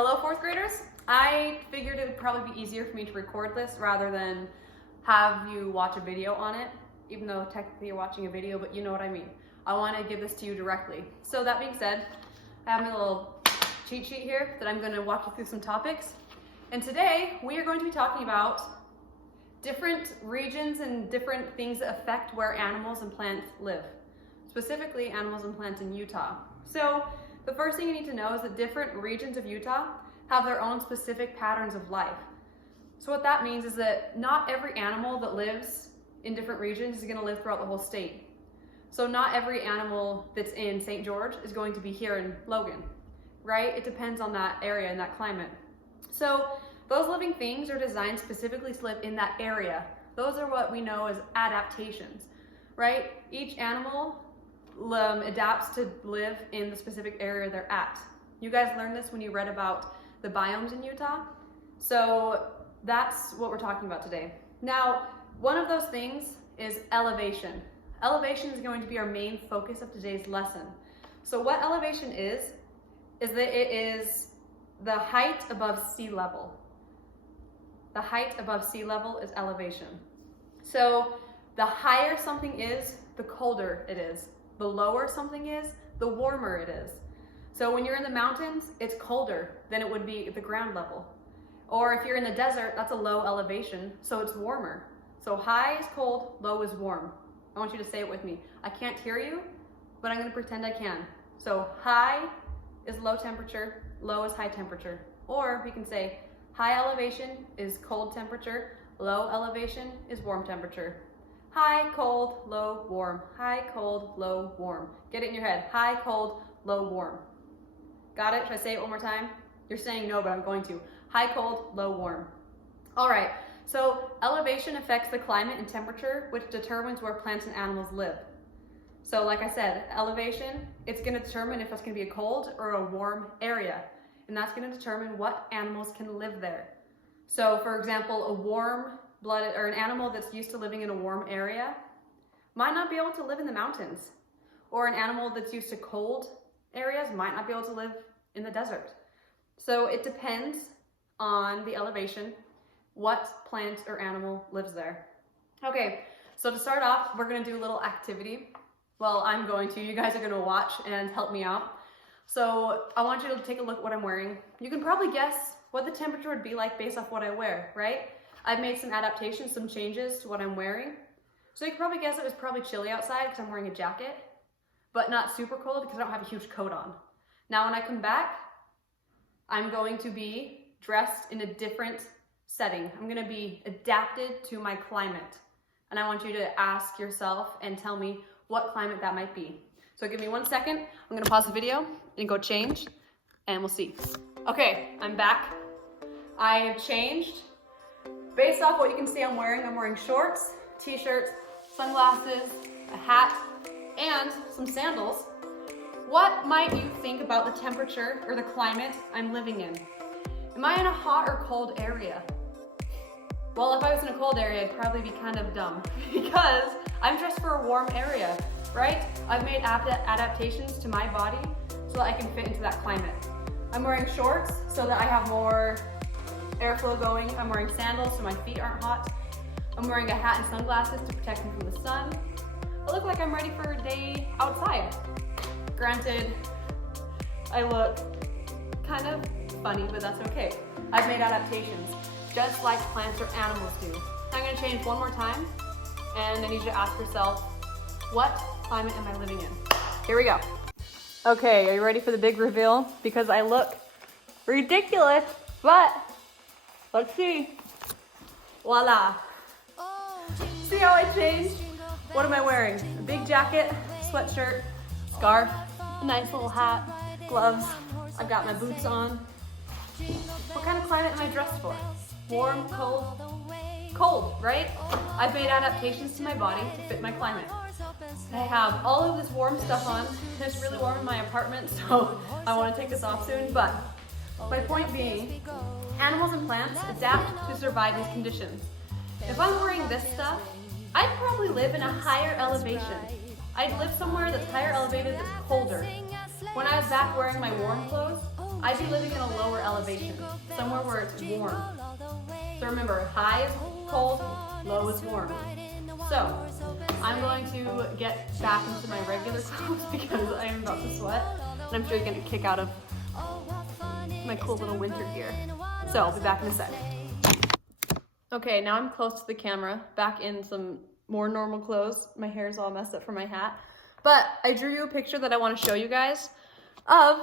Hello fourth graders. I figured it would probably be easier for me to record this rather than have you watch a video on it, even though technically you're watching a video, but you know what I mean. I want to give this to you directly. So that being said, I have my little cheat sheet here that I'm going to walk you through some topics. And today we are going to be talking about different regions and different things that affect where animals and plants live. Specifically animals and plants in Utah. So the first thing you need to know is that different regions of Utah have their own specific patterns of life. So what that means is that not every animal that lives in different regions is going to live throughout the whole state. So not every animal that's in St. George is going to be here in Logan, right? It depends on that area and that climate. So those living things are designed specifically to live in that area. Those are what we know as adaptations, right? Each animal adapts to live in the specific area they're at. You guys learned this when you read about the biomes in Utah. So that's what we're talking about today. Now, one of those things is elevation. Elevation is going to be our main focus of today's lesson. So what elevation is that it is the height above sea level. The height above sea level is elevation. So the higher something is, the colder it is. The lower something is, the warmer it is. So when you're in the mountains, it's colder than it would be at the ground level. Or if you're in the desert, that's a low elevation, so it's warmer. So high is cold, low is warm. I want you to say it with me. I can't hear you, but I'm going to pretend I can. So high is low temperature, low is high temperature. Or we can say high elevation is cold temperature, low elevation is warm temperature. High, cold, low, warm. High, cold, low, warm. Get it in your head. High, cold, low, warm. Got it? Should I say it one more time? You're saying no, but I'm going to. High, cold, low, warm. All right. So elevation affects the climate and temperature, which determines where plants and animals live. So like I said, elevation, it's going to determine if it's going to be a cold or a warm area. And that's going to determine what animals can live there. So for example, a warm-blooded or an animal that's used to living in a warm area might not be able to live in the mountains. Or an animal that's used to cold areas might not be able to live in the desert. So it depends on the elevation, what plant or animal lives there. Okay, so to start off, we're going to do a little activity. Well, I'm going to. You guys are going to watch and help me out. So I want you to take a look at what I'm wearing. You can probably guess what the temperature would be like based off what I wear, right? I've made some adaptations, some changes to what I'm wearing. So you can probably guess it was probably chilly outside because I'm wearing a jacket, but not super cold because I don't have a huge coat on. Now when I come back, I'm going to be dressed in a different setting. I'm going to be adapted to my climate. And I want you to ask yourself and tell me what climate that might be. So give me 1 second. I'm going to pause the video and go change and we'll see. Okay, I'm back. I have changed. Based off what you can see I'm wearing shorts, t-shirts, sunglasses, a hat, and some sandals. What might you think about the temperature or the climate I'm living in? Am I in a hot or cold area? Well, if I was in a cold area, I'd probably be kind of dumb because I'm dressed for a warm area, right? I've made adaptations to my body so that I can fit into that climate. I'm wearing shorts so that I have more airflow going. I'm wearing sandals so my feet aren't hot. I'm wearing a hat and sunglasses to protect me from the sun. I look like I'm ready for a day outside. Granted, I look kind of funny, but that's okay. I've made adaptations, just like plants or animals do. I'm gonna change one more time, and I need you to ask yourself, what climate am I living in? Here we go. Okay, are you ready for the big reveal? Because I look ridiculous, but let's see. Voila. See how I changed? What am I wearing? A big jacket, sweatshirt, scarf, a nice little hat, gloves. I've got my boots on. What kind of climate am I dressed for? Warm, cold? Cold, right? I've made adaptations to my body to fit my climate. I have all of this warm stuff on. It's really warm in my apartment, so I want to take this off soon, but my point being, animals and plants adapt to survive these conditions. If I'm wearing this stuff, I'd probably live in a higher elevation. I'd live somewhere that's higher elevated, that's colder. When I was back wearing my warm clothes, I'd be living in a lower elevation, somewhere where it's warm. So remember, high is cold, low is warm. So I'm going to get back into my regular clothes because I am about to sweat, and I'm sure you're gonna kick out of my cool little winter gear. So I'll be back in a sec. Okay, now I'm close to the camera, back in some more normal clothes. My hair is all messed up from my hat. But I drew you a picture that I want to show you guys of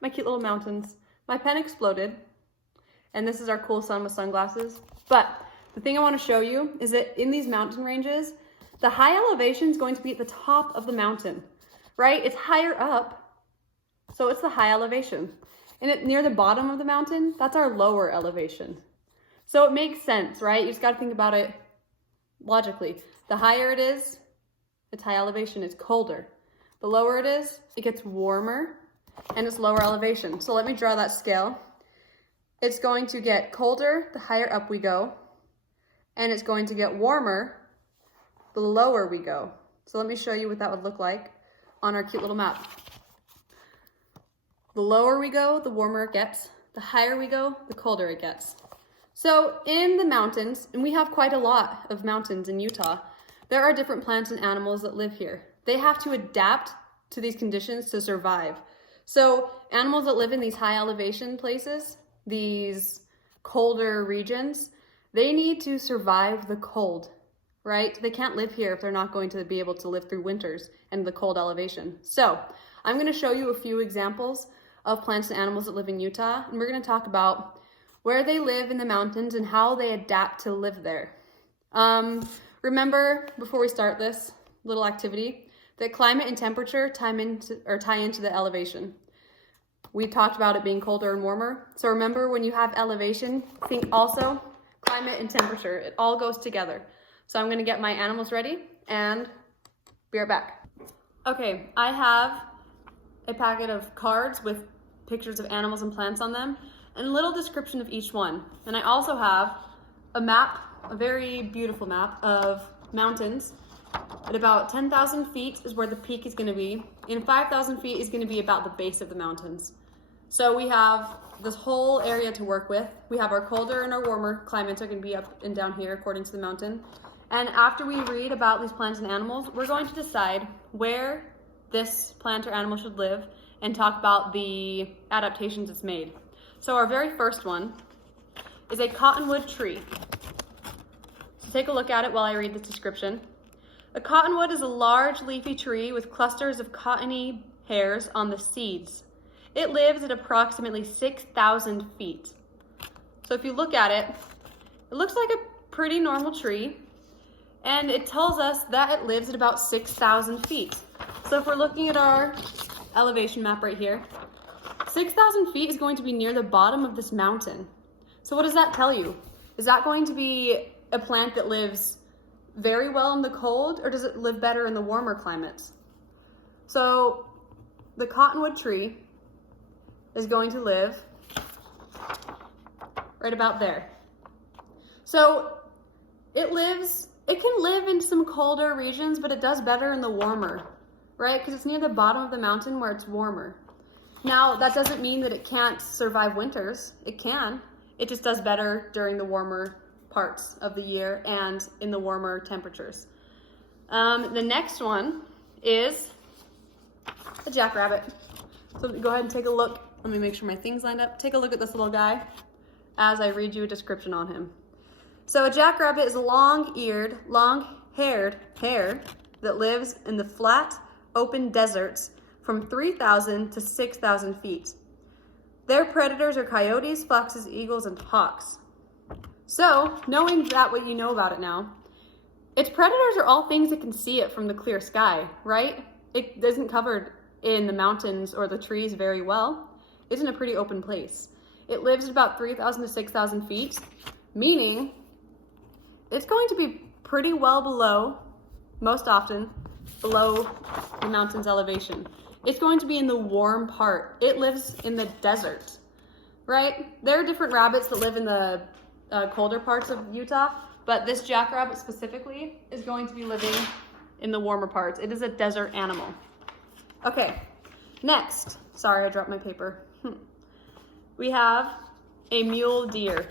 my cute little mountains. My pen exploded, and this is our cool sun with sunglasses. But the thing I want to show you is that in these mountain ranges, the high elevation is going to be at the top of the mountain, right? It's higher up, so it's the high elevation. And near the bottom of the mountain, that's our lower elevation. So it makes sense, right? You just got to think about it logically. The higher it is, its high elevation is colder. The lower it is, it gets warmer, and it's lower elevation. So let me draw that scale. It's going to get colder the higher up we go, and it's going to get warmer the lower we go. So let me show you what that would look like on our cute little map. The lower we go, the warmer it gets. The higher we go, the colder it gets. So in the mountains, and we have quite a lot of mountains in Utah, there are different plants and animals that live here. They have to adapt to these conditions to survive. So animals that live in these high elevation places, these colder regions, they need to survive the cold, right? They can't live here if they're not going to be able to live through winters and the cold elevation. So I'm going to show you a few examples of plants and animals that live in Utah, and we're going to talk about where they live in the mountains and how they adapt to live there. Remember, before we start this little activity, that climate and temperature tie into the elevation. We talked about it being colder and warmer. So remember, when you have elevation, think also climate and temperature. It all goes together. So I'm gonna get my animals ready and be right back. Okay, I have a packet of cards with pictures of animals and plants on them, and a little description of each one. And I also have a map, a very beautiful map of mountains. At about 10,000 feet is where the peak is going to be, and 5,000 feet is going to be about the base of the mountains. So we have this whole area to work with. We have our colder and our warmer climates are going to be up and down here according to the mountain. And after we read about these plants and animals, we're going to decide where this plant or animal should live and talk about the adaptations it's made. So our very first one is a cottonwood tree. So take a look at it while I read the description. A cottonwood is a large leafy tree with clusters of cottony hairs on the seeds. It lives at approximately 6,000 feet. So if you look at it, it looks like a pretty normal tree, and it tells us that it lives at about 6,000 feet. So if we're looking at our elevation map right here, 6,000 feet is going to be near the bottom of this mountain. So what does that tell you? Is that going to be a plant that lives very well in the cold, or does it live better in the warmer climates? So the cottonwood tree is going to live right about there. So it can live in some colder regions, but it does better in the warmer, right? Because it's near the bottom of the mountain where it's warmer. Now, that doesn't mean that it can't survive winters. It can. It just does better during the warmer parts of the year and in the warmer temperatures. The next one is a jackrabbit. So go ahead and take a look. Let me make sure my thing's lined up. Take a look at this little guy as I read you a description on him. So a jackrabbit is a long-eared, long-haired hare that lives in the flat, open deserts from 3,000 to 6,000 feet. Their predators are coyotes, foxes, eagles, and hawks. So, knowing that what you know about it now, its predators are all things that can see it from the clear sky, right? It isn't covered in the mountains or the trees very well. It's in a pretty open place. It lives at about 3,000 to 6,000 feet, meaning it's going to be pretty well below, most often, below the mountain's elevation. It's going to be in the warm part. It lives in the desert, right? There are different rabbits that live in the colder parts of Utah, but this jackrabbit specifically is going to be living in the warmer parts. It is a desert animal. Okay, next. Sorry, I dropped my paper. we have a mule deer.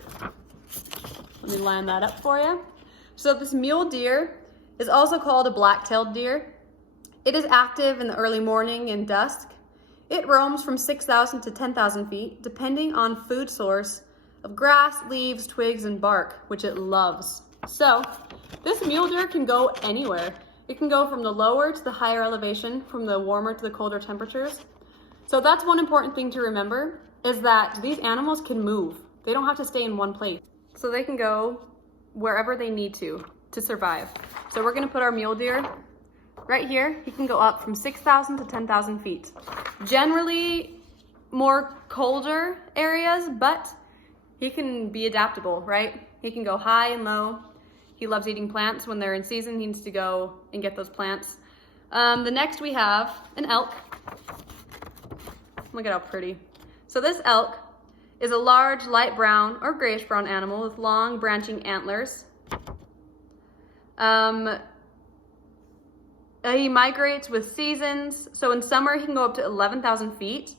Let me line that up for you. So this mule deer is also called a black-tailed deer. It is active in the early morning and dusk. It roams from 6,000 to 10,000 feet, depending on food source of grass, leaves, twigs, and bark, which it loves. So this mule deer can go anywhere. It can go from the lower to the higher elevation, from the warmer to the colder temperatures. So that's one important thing to remember, is that these animals can move. They don't have to stay in one place. So they can go wherever they need to survive. So we're gonna put our mule deer right here. He can go up from 6,000 to 10,000 feet. Generally more colder areas, but he can be adaptable, right? He can go high and low. He loves eating plants. When they're in season, he needs to go and get those plants. The next we have an elk. Look at how pretty. So this elk is a large light brown or grayish brown animal with long branching antlers. He migrates with seasons. So in summer, he can go up to 11,000 feet.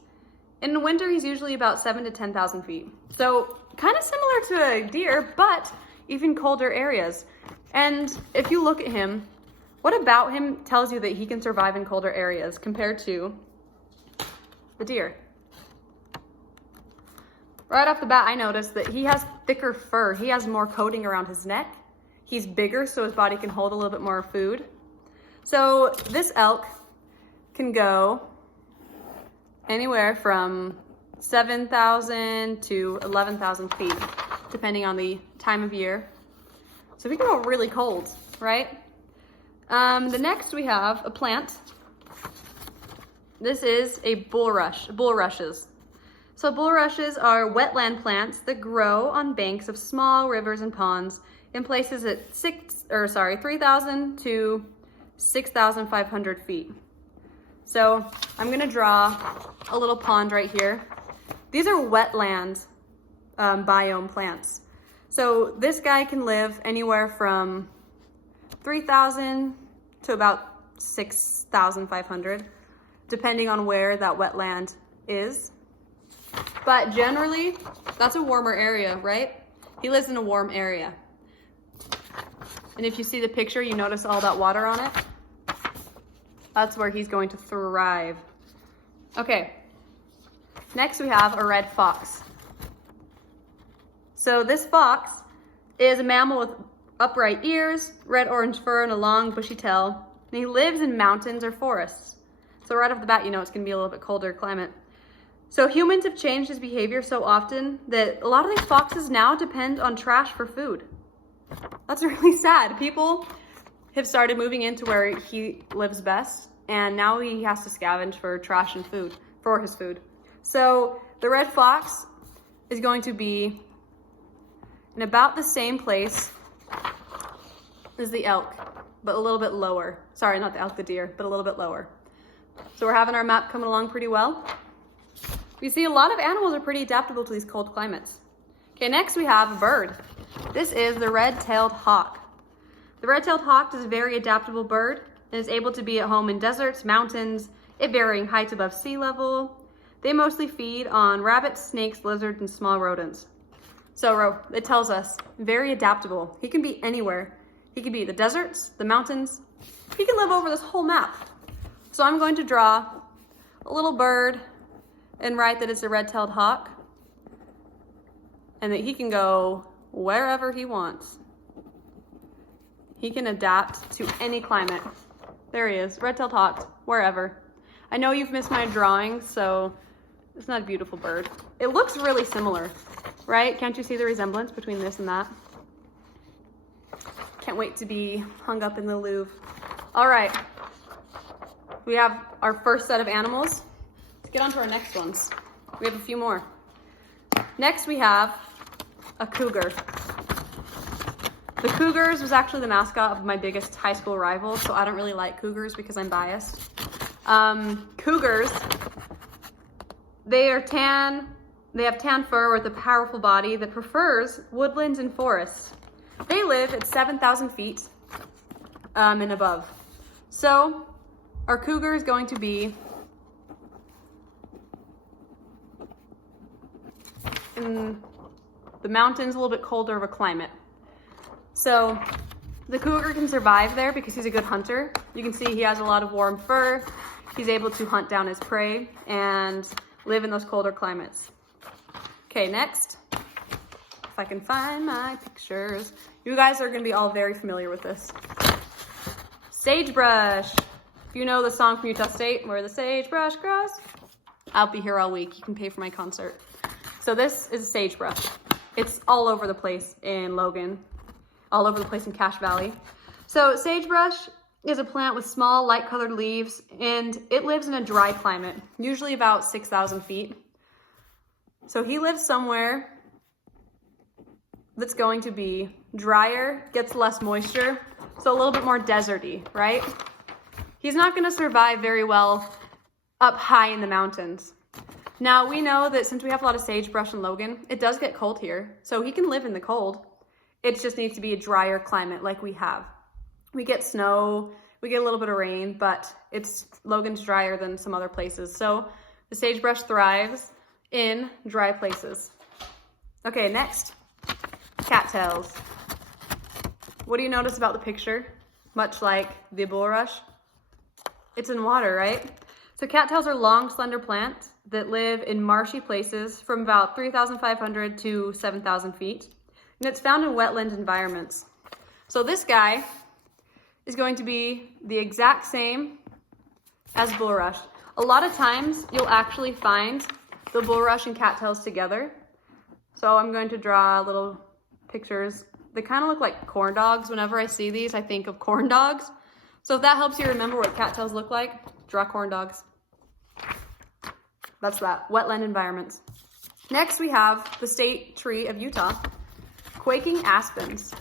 In winter, he's usually about 7,000 to 10,000 feet. So kind of similar to a deer, but even colder areas. And if you look at him, what about him tells you that he can survive in colder areas compared to the deer? Right off the bat, I noticed that he has thicker fur. He has more coating around his neck. He's bigger, so his body can hold a little bit more food. So this elk can go anywhere from 7,000 to 11,000 feet, depending on the time of year. So we can go really cold, right? The next we have a plant. This is a bulrushes. So bulrushes are wetland plants that grow on banks of small rivers and ponds in places at 3,000 to 6,500 feet. So I'm gonna draw a little pond right here. These are wetland biome plants. So this guy can live anywhere from 3,000 to about 6,500, depending on where that wetland is. But generally, that's a warmer area, right? He lives in a warm area. And if you see the picture, you notice all that water on it. That's where he's going to thrive. Okay, next we have a red fox. So this fox is a mammal with upright ears, red-orange fur, and a long bushy tail. And he lives in mountains or forests. So right off the bat, you know it's gonna be a little bit colder climate. So humans have changed his behavior so often that a lot of these foxes now depend on trash for food. That's really sad. People have started moving into where he lives best, and now he has to scavenge for trash and food, for his food. So the red fox is going to be in about the same place as the elk, but a little bit lower. Sorry, not the elk, the deer, but a little bit lower. So we're having our map coming along pretty well. We see a lot of animals are pretty adaptable to these cold climates. Okay, next we have a bird. This is the red-tailed hawk. The red-tailed hawk is a very adaptable bird and is able to be at home in deserts, mountains, at varying heights above sea level. They mostly feed on rabbits, snakes, lizards, and small rodents. So it tells us, very adaptable. He can be anywhere. He can be the deserts, the mountains. He can live over this whole map. So I'm going to draw a little bird and write that it's a red-tailed hawk and that he can go wherever he wants. He can adapt to any climate. There he is, red-tailed hawk, wherever. I know you've missed my drawing, so it's not a beautiful bird. It looks really similar, right? Can't you see the resemblance between this and that? Can't wait to be hung up in the Louvre. All right, we have our first set of animals. Let's get on to our next ones. We have a few more. Next we have a cougar. The Cougars was actually the mascot of my biggest high school rival, so I don't really like cougars because I'm biased. Cougars, they are tan, they have tan fur with a powerful body that prefers woodlands and forests. They live at 7,000 feet and above. So our cougar is going to be in the mountains, a little bit colder of a climate. So the cougar can survive there because he's a good hunter. You can see he has a lot of warm fur. He's able to hunt down his prey and live in those colder climates. Okay, next, if I can find my pictures. You guys are gonna be all very familiar with this. Sagebrush. If you know the song from Utah State, where the sagebrush grows, I'll be here all week. You can pay for my concert. So this is a sagebrush. It's all over the place in Logan, all over the place in Cache Valley. So sagebrush is a plant with small, light-colored leaves, and it lives in a dry climate, usually about 6,000 feet. So he lives somewhere that's going to be drier, gets less moisture, so a little bit more deserty, right? He's not going to survive very well up high in the mountains. Now, we know that since we have a lot of sagebrush in Logan, it does get cold here, so he can live in the cold. It just needs to be a drier climate like we have. We get snow, we get a little bit of rain, but Logan's drier than some other places. So the sagebrush thrives in dry places. Okay, next, cattails. What do you notice about the picture? Much like the bulrush, it's in water, right? So cattails are long, slender plants that live in marshy places from about 3,500 to 7,000 feet. And it's found in wetland environments. So this guy is going to be the exact same as bulrush. A lot of times you'll actually find the bulrush and cattails together. So I'm going to draw little pictures. They kind of look like corn dogs. Whenever I see these, I think of corn dogs. So if that helps you remember what cattails look like, draw corn dogs. That's that, wetland environments. Next we have the state tree of Utah, quaking aspens.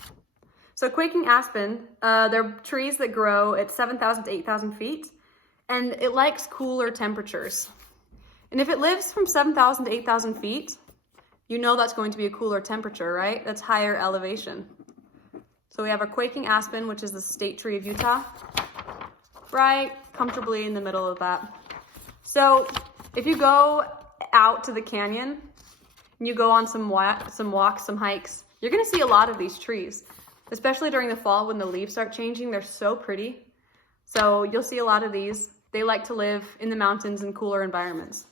So quaking aspen, they're trees that grow at 7,000 to 8,000 feet, and it likes cooler temperatures. And if it lives from 7,000 to 8,000 feet, you know that's going to be a cooler temperature, right? That's higher elevation. So we have our quaking aspen, which is the state tree of Utah, right comfortably in the middle of that. So if you go out to the canyon and you go on some walks, some hikes, you're gonna see a lot of these trees, especially during the fall when the leaves start changing. They're so pretty. So you'll see a lot of these. They like to live in the mountains and cooler environments.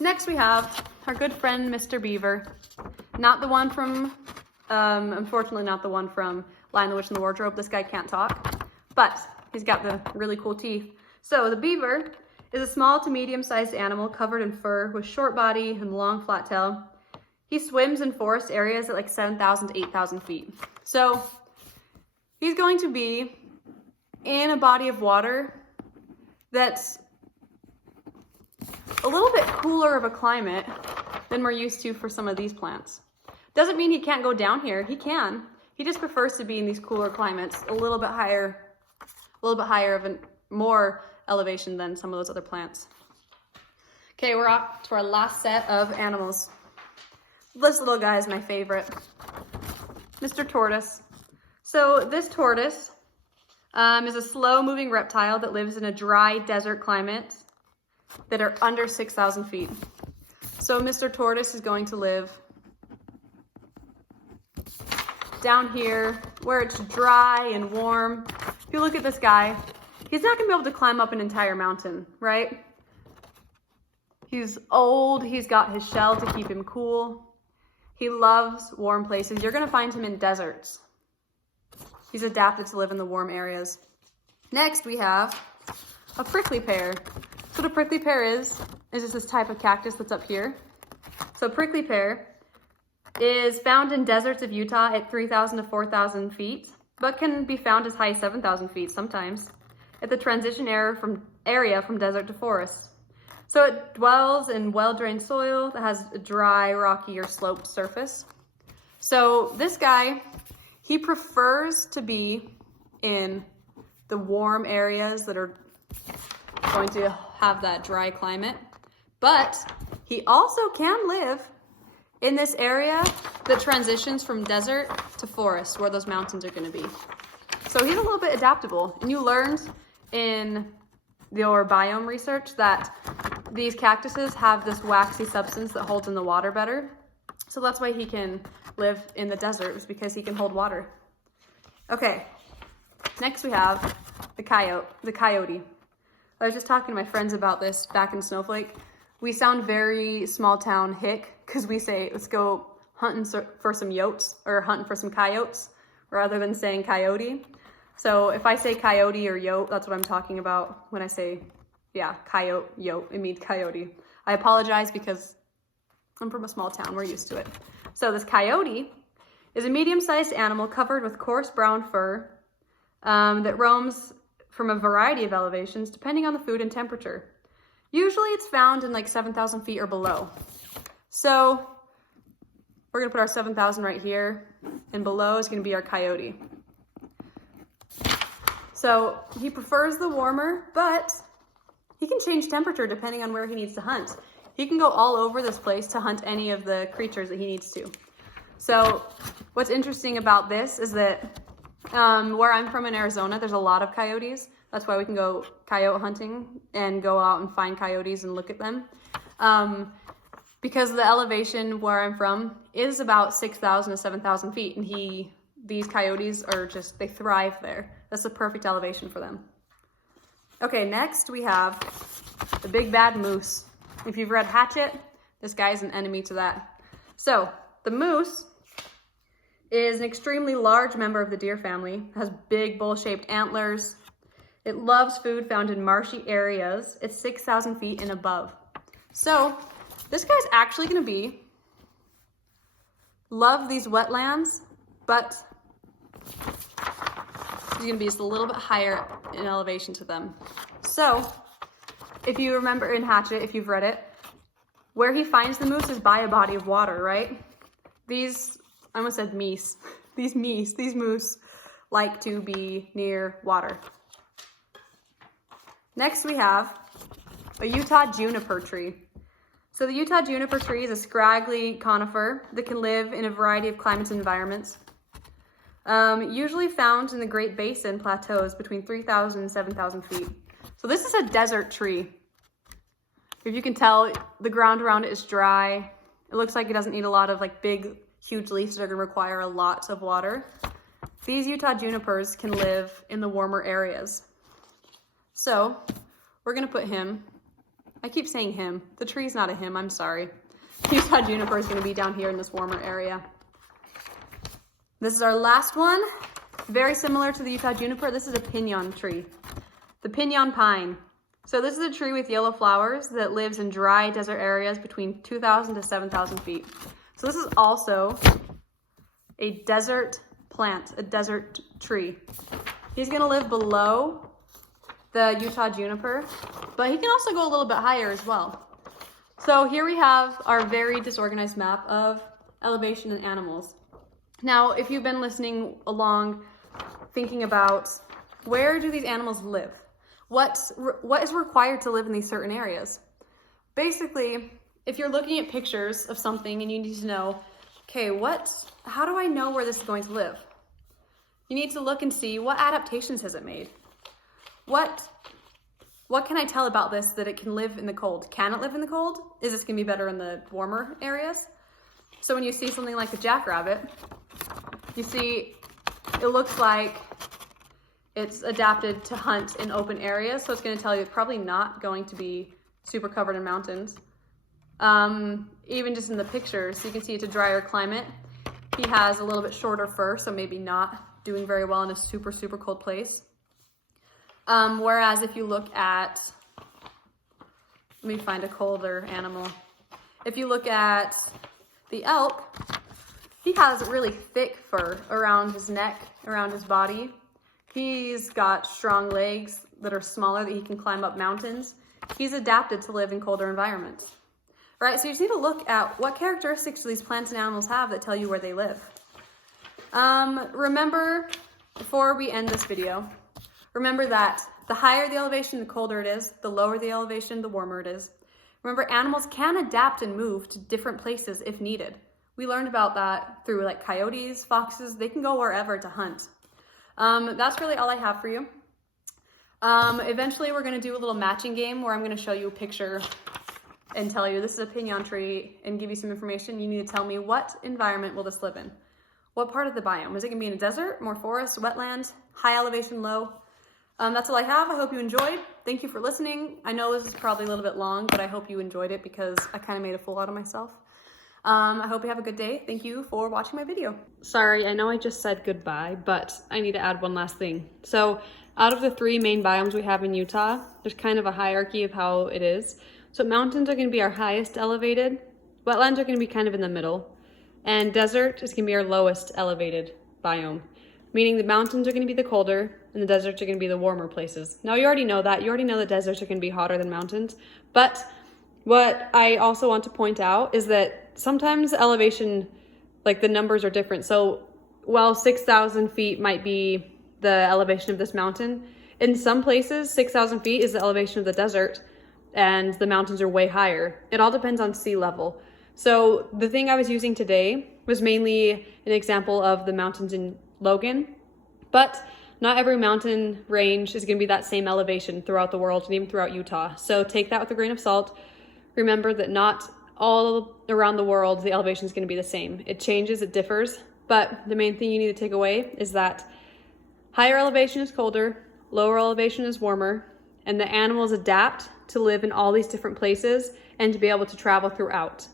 Next we have our good friend, Mr. Beaver. Not the one from, unfortunately not the one from Lion, the Witch, and the Wardrobe. This guy can't talk, but he's got the really cool teeth. So the beaver is a small to medium-sized animal covered in fur with short body and long flat tail. He swims in forest areas at like 7,000 to 8,000 feet. So he's going to be in a body of water that's a little bit cooler of a climate than we're used to for some of these plants. Doesn't mean he can't go down here. He can. He just prefers to be in these cooler climates, a little bit higher of a more elevation than some of those other plants. Okay, we're off to our last set of animals. This little guy is my favorite, Mr. Tortoise. So this tortoise is a slow-moving reptile that lives in a dry desert climate that are under 6,000 feet. So Mr. Tortoise is going to live down here where it's dry and warm. If you look at this guy, he's not gonna be able to climb up an entire mountain, right? He's old, he's got his shell to keep him cool. He loves warm places. You're gonna find him in deserts. He's adapted to live in the warm areas. Next, we have a prickly pear. So what a prickly pear is just this type of cactus that's up here. So prickly pear is found in deserts of Utah at 3,000 to 4,000 feet, but can be found as high as 7,000 feet sometimes at the transition area from desert to forest. So it dwells in well-drained soil that has a dry, rocky, or sloped surface. So this guy, he prefers to be in the warm areas that are going to have that dry climate, but he also can live in this area that transitions from desert to forest, where those mountains are going to be. So he's a little bit adaptable. And you learned in your biome research that these cactuses have this waxy substance that holds in the water better. So that's why he can live in the desert, is because he can hold water. Okay, next we have the coyote. I was just talking to my friends about this back in Snowflake. We sound very small town hick because we say, let's go hunting for some yotes or hunting for some coyotes rather than saying coyote. So if I say coyote or yote, that's what I'm talking about when I say, yeah, coyote, yote, it means coyote. I apologize because I'm from a small town, we're used to it. So this coyote is a medium-sized animal covered with coarse brown fur that roams from a variety of elevations depending on the food and temperature. Usually it's found in like 7,000 feet or below. So we're gonna put our 7,000 right here, and below is gonna be our coyote. So he prefers the warmer, but he can change temperature depending on where he needs to hunt. He can go all over this place to hunt any of the creatures that he needs to. So what's interesting about this is that where I'm from in Arizona, there's a lot of coyotes. That's why we can go coyote hunting and go out and find coyotes and look at them. Because the elevation where I'm from is about 6,000 to 7,000 feet, and these coyotes are just, they thrive there. That's the perfect elevation for them. Okay, next we have the big bad moose. If you've read Hatchet, this guy's an enemy to that. So the moose is an extremely large member of the deer family, has big bowl-shaped antlers. It loves food found in marshy areas. It's 6,000 feet and above. So this guy's actually gonna love these wetlands, but he's gonna be just a little bit higher in elevation to them. So if you remember in Hatchet, if you've read it, where he finds the moose is by a body of water, right? These, I almost said meese. These moose like to be near water. Next we have a Utah juniper tree. So the Utah juniper tree is a scraggly conifer that can live in a variety of climates and environments. Usually found in the Great Basin plateaus between 3,000 and 7,000 feet. So this is a desert tree. If you can tell, the ground around it is dry. It looks like it doesn't need a lot of like big, huge leaves that are gonna require a lot of water. These Utah junipers can live in the warmer areas. So we're gonna put him, I keep saying him, the tree's not a him, I'm sorry. Utah juniper is gonna be down here in this warmer area. This is our last one. Very similar to the Utah juniper, this is a pinon tree. The pinon pine. So this is a tree with yellow flowers that lives in dry desert areas between 2,000 to 7,000 feet. So this is also a desert plant, a desert tree. He's gonna live below the Utah juniper, but he can also go a little bit higher as well. So here we have our very disorganized map of elevation and animals. Now, if you've been listening along, thinking about where do these animals live? What is required to live in these certain areas? Basically, if you're looking at pictures of something and you need to know, okay, how do I know where this is going to live? You need to look and see what adaptations has it made? What can I tell about this that it can live in the cold? Can it live in the cold? Is this gonna be better in the warmer areas? So when you see something like a jackrabbit, you see it looks like it's adapted to hunt in open areas, so it's going to tell you it's probably not going to be super covered in mountains. Even just in the pictures, you can see it's a drier climate. He has a little bit shorter fur, so maybe not doing very well in a super, super cold place. Whereas if you look at, let me find a colder animal. If you look at the elk, he has really thick fur around his neck, around his body. He's got strong legs that are smaller that he can climb up mountains. He's adapted to live in colder environments. Right, so you just need to look at what characteristics do these plants and animals have that tell you where they live. Remember, before we end this video, remember that the higher the elevation, the colder it is. The lower the elevation, the warmer it is. Remember, animals can adapt and move to different places if needed. We learned about that through like coyotes, foxes, they can go wherever to hunt. That's really all I have for you. Eventually we're gonna do a little matching game where I'm gonna show you a picture and tell you this is a pinyon tree and give you some information, you need to tell me what environment will this live in? What part of the biome? Is it gonna be in a desert, more forest, wetland, high elevation, low? That's all I have. I hope you enjoyed. Thank you for listening. I know this is probably a little bit long, but I hope you enjoyed it because I kind of made a fool out of myself. I hope you have a good day. Thank you for watching my video. Sorry, I know I just said goodbye, but I need to add one last thing. So out of the 3 main biomes we have in Utah, there's kind of a hierarchy of how it is. So mountains are gonna be our highest elevated, wetlands are gonna be kind of in the middle, and desert is gonna be our lowest elevated biome, meaning the mountains are gonna be the colder and the deserts are gonna be the warmer places. Now you already know that. You already know that deserts are gonna be hotter than mountains, but what I also want to point out is that sometimes elevation, like the numbers are different. So while 6,000 feet might be the elevation of this mountain, in some places 6,000 feet is the elevation of the desert and the mountains are way higher. It all depends on sea level. So the thing I was using today was mainly an example of the mountains in Logan, but not every mountain range is going to be that same elevation throughout the world and even throughout Utah. So take that with a grain of salt. Remember that not all around the world the elevation is going to be the same. It changes, it differs, but the main thing you need to take away is that higher elevation is colder, lower elevation is warmer, and the animals adapt to live in all these different places and to be able to travel throughout.